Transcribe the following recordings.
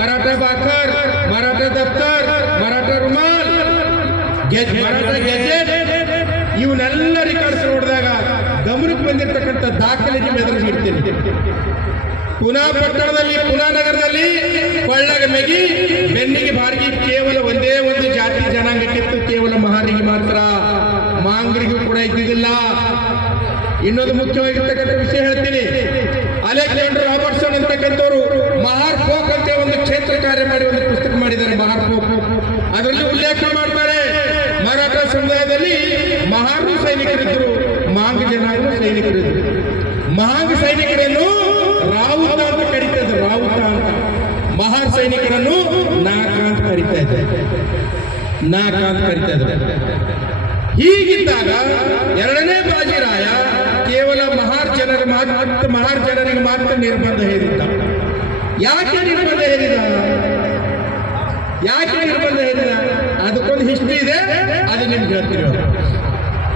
मराठा भाकर, मराठा दफ्तर, मराठा रुमाल, मराठा ಗೆಜೆಟ್ ಇವನ್ನೆಲ್ಲ ರೆಕಾರ್ಡ್ಸ್ ನೋಡಿದಾಗ ಗಮನಕ್ಕೆ ಬಂದಿರತಕ್ಕಂಥ ದಾಖಲೆ ನಿಮ್ಮ ಎದುರು ಇಡ್ತೀನಿ. ಪುನಾ ಪಟ್ಟಣದಲ್ಲಿ, ಪುನಾ ನಗರದಲ್ಲಿ ಕೊಳ್ಳಗ ಮೆಗಿ ಬೆನ್ನಿಗೆ ಬಾರಿಗೆ ಕೇವಲ ಒಂದೇ ಒಂದು ಜಾತಿ ಜನಾಂಗಕ್ಕಿತ್ತು, ಕೇವಲ ಮಹಾರಿಗೆ ಮಾತ್ರ, ಮಾಂಗರಿಗೂ ಕೂಡ ಇದ್ದಿದ್ದಿಲ್ಲ. ಇನ್ನೊಂದು ಮುಖ್ಯವಾಗಿರ್ತಕ್ಕಂಥ ವಿಷಯ ಹೇಳ್ತೀನಿ. ಅಲೆಕ್ಸಾಂಡರ್ ರಾಬರ್ಟ್ಸನ್ ಅಂತಕ್ಕಂಥವ್ರು ಮಹಾರ್ ಫೋಕ್ ಅಂತ ಒಂದು ಕ್ಷೇತ್ರ ಕಾರ್ಯ ಮಾಡಿ ಒಂದು ಪುಸ್ತಕ ಮಾಡಿದ್ದಾರೆ, ಮಹಾರ್ ಫೋಕ್. ಅದರಲ್ಲಿ ಉಲ್ಲೇಖ ಮಾಡ್ತಾರೆ, ಮರಾಠ ಸಮುದಾಯದಲ್ಲಿ ಮಹಾರು ಸೈನಿಕರಿದ್ದರು, ಮಾಂಗ್ ಜನಾಂಗ ಸೈನಿಕರಿದ್ದರು. ಮಹಾಂಗ್ ಸೈನಿಕರನ್ನು ರಾವುತ ಅಂತ ಕರೀತಾ ಇದ್ರು, ರಾವುತ ಅಂತ. ಮಹಾರ್ ಸೈನಿಕರನ್ನು ನಾಕ ಅಂತ ಕರೀತಾ ಇದ್ದಾರೆ, ನಾಕ ಅಂತ ಕರೀತಾ ಇದ್ದಾರೆ. ಹೀಗಿದ್ದಾಗ ಎರಡನೇ ಬಾಜಿರಾಯ ಕೇವಲ ಮಹಾರ್ ಜನರಿಗೆ ಮಾತ್ರ ನಿರ್ಬಂಧ ಹೇರಿದ್ದ. ಯಾಕೆ ನಿರ್ಬಂಧ ಹೇರಿದ? ಯಾಕೆ ನಿರ್ಬಂಧ ಹೇರಿದ? ಅದಕ್ಕೊಂದು ಹಿಸ್ಟ್ರಿ ಇದೆ, ಅದು ನಿಮ್ಗೆ ಹೇಳ್ತೀವಿ.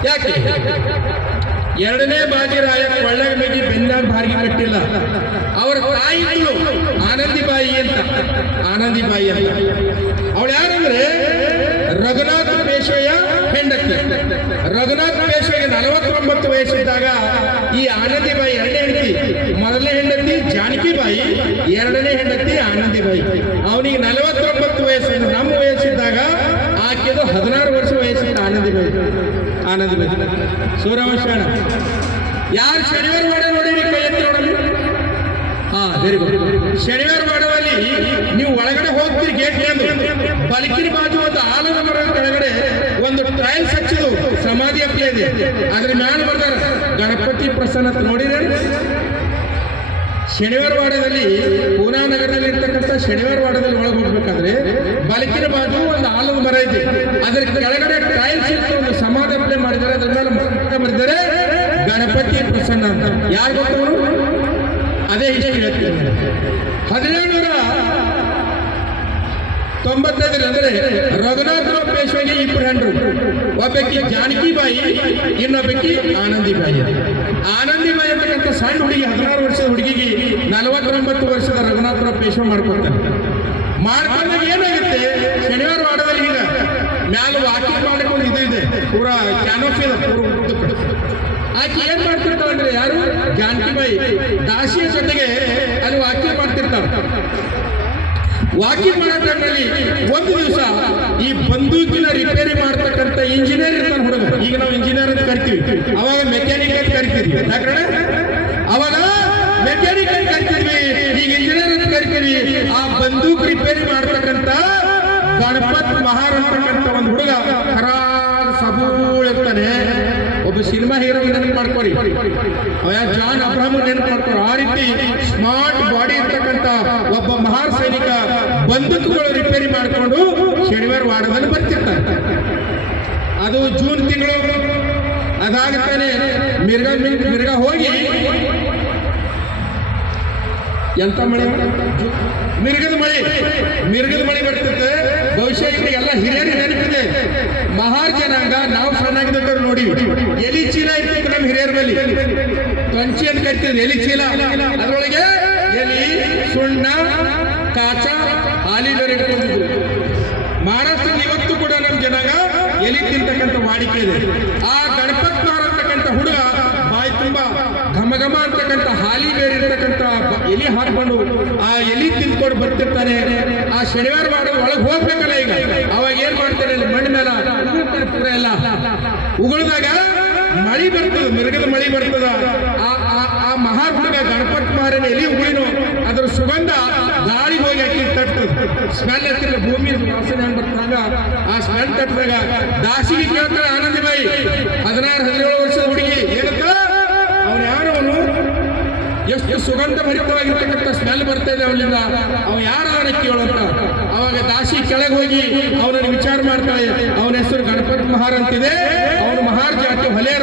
ಯಾಕೆ ಎರಡನೇ ಬಾಜಿರಾಯ ಕೊಳ್ಳಗ ಮೇಗಿ ಬೆನ್ನ ಬಾರಿಗೆ ಕಟ್ಟಿಲ್ಲ. ಅವರ ತಾಯಿಗಳು ಆನಂದಿಬಾಯಿ ಅಂತ, ಆನಂದಿಬಾಯಿ ಅಂತ. ಅವಳು ಯಾರಂದ್ರೆ ರಘುನಾಥ ಪೇಶ್ವೆಯ ಹೆಂಡತಿ. ರಘುನಾಥ ಪೇಶ್ವೆಗೆ 49 ವಯಸ್ಸಿದ್ದಾಗ ಈ ಆನಂದಿಬಾಯಿ ಎರಡನೇ ಹೆಂಡತಿ, ಮೊದಲನೇ ಹೆಂಡತಿ ಜಾನಕಿಬಾಯಿ, ಎರಡನೇ ಹೆಂಡತಿ ಆನಂದಿಬಾಯಿ. ಅವನಿಗೆ 49 ವಯಸ್ಸು, ನಮ್ಮ ವಯಸ್ಸಿದ್ದಾಗ ಆಕೆದು 16 ವರ್ಷ ವಯಸ್ಸಿದ್ದ ಆನಂದಿಬಾಯಿ. ಆನಂದಿಬಾಯಿ ಸೂರ್ಯವಂಶಾಣ. ಯಾರು ಶನಿವಾರ ಮಾಡೋ ನೋಡಿರಿ, ಕೈ ಎತ್ತಿ ನೋಡಲಿ. Very good. ಶನಿವಾರ ಮಾಡುವಲ್ಲಿ ನೀವು ಒಳಗಡೆ ಹೋಗ್ತೀರಿ, ಗೇಟ್ ಬಲಕಿನ ಬಾಜು ಒಂದು ಆಲದ ಮರದ ಕೆಳಗಡೆ ಒಂದು ಟ್ರಯಲ್ಸ್ ಹಚ್ಚಿದು ಸಮಾಧಿ ಅಪ್ಲೇ ಇದೆ. ಅದ್ರ ಮ್ಯಾಲ ಬರ್ತಾರ ಗಣಪತಿ ಪ್ರಸನ್ನ ನೋಡಿದ್ರೆ. ಶನಿವಾರ ವಾಡದಲ್ಲಿ, ಪೂನಾ ನಗರದಲ್ಲಿ ಇರ್ತಕ್ಕಂಥ ಶನಿವಾರ ವಾಡದಲ್ಲಿ ಒಳಗೆ ಹೋಗ್ಬೇಕಾದ್ರೆ ಬಲಕಿನ ಬಾಜು ಒಂದು ಆಲದ ಮರ ಇದೆ, ಅದ್ರ ಕೆಳಗಡೆ ಟ್ರಯಲ್ಸ್ ಇಟ್ಟು ಒಂದು ಸಮಾಧಿ ಅಪ್ಲೇ ಮಾಡಿದ್ದಾರೆ. ಅದ್ರ ಮೇಲೆ ಬರೆದಿದ್ದಾರೆ ಗಣಪತಿ ಪ್ರಸನ್ನ ಅಂತ. ಯಾರು ಗೊತ್ತವರು? ಅದೇ ಇಷ್ಟ ಹೇಳ್ತೀನಿ. 1795 ಅಂದ್ರೆ ರಘುನಾಥರಾವ್ ಪೇಶ್ವೆಗೆ ಇಬ್ಬರು ಹೆಂಡ್ರು, ಒಬ್ಬಕ್ಕೆ ಜಾನಕಿಬಾಯಿ, ಇನ್ನೊಬ್ಬಕ್ಕೆ ಆನಂದಿಬಾಯಿ. ಆನಂದಿಬಾಯಿ ಅಂತಕ್ಕಂಥ ಸಣ್ಣ ಹುಡುಗಿ, 16 ವರ್ಷದ ಹುಡುಗಿಗೆ 49 ವರ್ಷದ ರಘುನಾಥರಾವ್ ಪೇಶ್ವೆ ಮಾಡ್ಕೊಳ್ತಾರೆ. ಮಾಡ್ಕೊಂಡಾಗ ಏನಾಗುತ್ತೆ, ಶನಿವಾರ ವಾಡದಲ್ಲಿ ಈಗ ಮ್ಯಾಲ ವಾಕಿಂಗ್ ಮಾಡಿಕೊಂಡು ಇದು ಇದೆ, ಪೂರಾ ಕ್ಯಾನೋಫಿ ಇದೆ, ಆಕೆ ಏನ್ ಮಾಡ್ತಿರ್ತಾವ ಅಂದ್ರೆ, ಯಾರು ಜಾನಕಿಬಾಯಿ ದಾಸಿಯ ಜೊತೆಗೆ ಅಲ್ಲಿ ವಾಕಿಂಗ್ ಮಾಡ್ತಿರ್ತಾವ. ವಾಕಿಂಗ್ ಮಾಡೋ ಟೈಮ್ನಲ್ಲಿ ಒಂದು ದಿವಸ ಈ ಬಂದೂಕಿನ ರಿಪೇರಿ ಮಾಡ್ತಕ್ಕಂಥ ಇಂಜಿನಿಯರ್ ಇರ್ತಾನೆ ಹುಡುಗ. ಈಗ ನಾವು ಇಂಜಿನಿಯರ್ ಅಂತ ಕರಿತೀವಿ, ಅವಾಗ ಮೆಕ್ಯಾನಿಕ್ ಅಂತ ಕರಿತೀವಿ. ಯಾಕಂದ್ರೆ ಅವಾಗ ಮೆಕ್ಯಾನಿಕ್ ಅಂತ ಕರಿತೀವಿ, ಈಗ ಇಂಜಿನಿಯರ್ ಅಂತ ಕರಿತೀವಿ. ಆ ಬಂದೂಕ್ ರಿಪೇರಿ ಮಾಡ್ತಕ್ಕಂಥ ಗಣಪತ್ ಮಹಾರ್ ಅಂತಕ್ಕಂಥ ಒಂದು ಹುಡುಗ ಸಬೂಳ್ ಇರ್ತಾನೆ. ಒಬ್ಬ ಸಿನಿಮಾ ಹೀರೋ ನೆನಪು ಮಾಡ್ಕೊರಿ, ಜಾನ್ ಅಬ್ರಹಂ ನೆನಪು ಮಾಡ್ಕೊರಿ. ಆ ರೀತಿ ಸ್ಮಾರ್ಟ್ ಬಾಡಿ ಇರ್ತಕ್ಕಂಥ ಒಬ್ಬ ಮಹಾರ್ ಸೈನಿಕ ಬಂದೂಕುಗಳು ರಿಪೇರಿ ಮಾಡಿಕೊಂಡು ಶನಿವಾರ ವಾಡದಲ್ಲಿ ಬರ್ತಿರ್ತಾರೆ. ಅದು ಜೂನ್ ತಿಂಗಳು. ಅದಾಗುತ್ತಾನೆ ಮಿರ್ಗ ಹೋಗಿ ಎಂತ ಮಳೆ, ಮಿರ್ಗದ ಮಳೆ ಬರ್ತಿರುತ್ತೆ. ಬಹುಶಃ ಎಲ್ಲ ಹಿರಿಯರಿಗೆ ನೆನಪಿದೆ. ಮಹಾರ್ ಜನಾಂಗ ನಾವು ಸಣ್ಣಾಗಿದ್ದವರು ನೋಡಿ, ಎಲಿ ಚೀಲ ಇರ್ತಿತ್ತು ನಮ್ಮ ಹಿರಿಯರ ಬಳಿ, ಕಂಚಿ ಅಂತ ಕರಿತಿದ್ರು ಎಲಿ ಚೀಲ. ಅದರೊಳಗೆ ಎಲಿ, ಸುಣ್ಣ, ಕಾಚ, ಹಾಲಿದರ್ ಇಟ್ಕೊಂಡಿದ್ರು. ಮಹಾರಾಷ್ಟ್ರದಲ್ಲಿ ಇವತ್ತು ಕೂಡ ನಮ್ಮ ಜನಾಂಗ ಎಲಿ ತಿಂತಕ್ಕಂಥ ವಾಡಿಕೆ ಇದೆ. ಆ ಗಣಪತ್ ಮಾರತಕ್ಕಂಥ ಹುಡುಗ ಬಾಯಿ ತುಂಬಾ ಘಮಘಮ ಅಂತಕ್ಕಂಥ ಹಾಲಿ ಬೇರೆ ಇರ್ತಕ್ಕಂಥ ಎಲಿ ಹಾಕೊಂಡು ಆ ಎಲಿ ತಿಂದ್ಕೊಂಡು ಬರ್ತಿರ್ತಾನೆ. ಆ ಶನಿವಾರ ಮಾಡಿ ಒಳಗೆ ಹೋಗ್ಬೇಕಲ್ಲ, ಈಗ ಅವಾಗ ಏನ್ ಮಾಡ್ತಾರೆ, ಮಣ್ಣು ಮೇಲೆ ಪೂರ ಎಲ್ಲ ಉಗುಳಿದಾಗ ಮಳಿ ಬರ್ತದ, ಮಿರ್ಗದ ಮಳಿ ಬರ್ತದ. ಆ ಮಹಾರ್ ಹುಡುಗ ಗಣಪತ್ ಮಾರನ ಎಲಿ ಉಗುಳಿನೋ ಅದ್ರ ಸುಗಂಧ ಗಾಳಿ ಹೋಗಿ ಅಕ್ಕಿ ತಟ್ತದ. ಸ್ಮೆಲ್ ಎತ್ತಿಲ್ಲ, ಭೂಮಿ ವಾಸನೆ ಹೆಂಗ್ ಬರ್ತದಾಗ ಆ ಸ್ಮೆಲ್ ತಟ್ಟಿದಾಗ ದಾಸಿಗೆ ಕೇಳ್ತಾಳೆ ಆನಂದಿಬಾಯಿ, 16-17 ವರ್ಷದ ಹುಡುಗಿ. ಏನಂತ ಅವನು ಯಾರವನು, ಎಷ್ಟು ಸುಗಂಧ ಭರಿತವಾಗಿರ್ತಕ್ಕಂಥ ಸ್ಮೆಲ್ ಬರ್ತಾ ಇದೆ ಅವನಿಂದ, ಅವ ಯಾರ ಕೇಳಂತ. ಅವಾಗ ದಾಸಿ ಕೆಳಗೆ ಹೋಗಿ ಅವನನ್ನು ವಿಚಾರ ಮಾಡ್ತಾಳೆ. ಅವನ ಹೆಸರು ಗಣಪತ್ ಮಹಾರ್ ಅಂತಿದೆ, ಅವನು ಮಹಾರ್ ಜಾತಿ ಹೊಲೆಯರು.